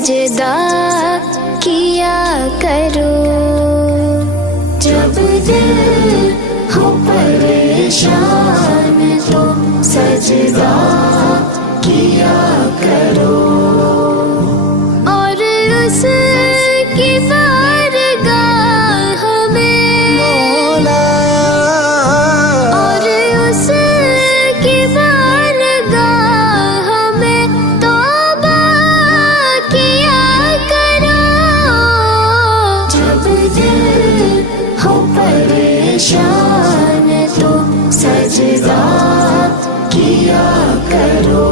सजदा किया करो। जब दिल हो परेशान तो सजदा किया करो। और उसकी बारगाह में मौला, और उसकी बारगाह में तौबा किया करो। जब दिल हो परेशान तो सजदा किया करो।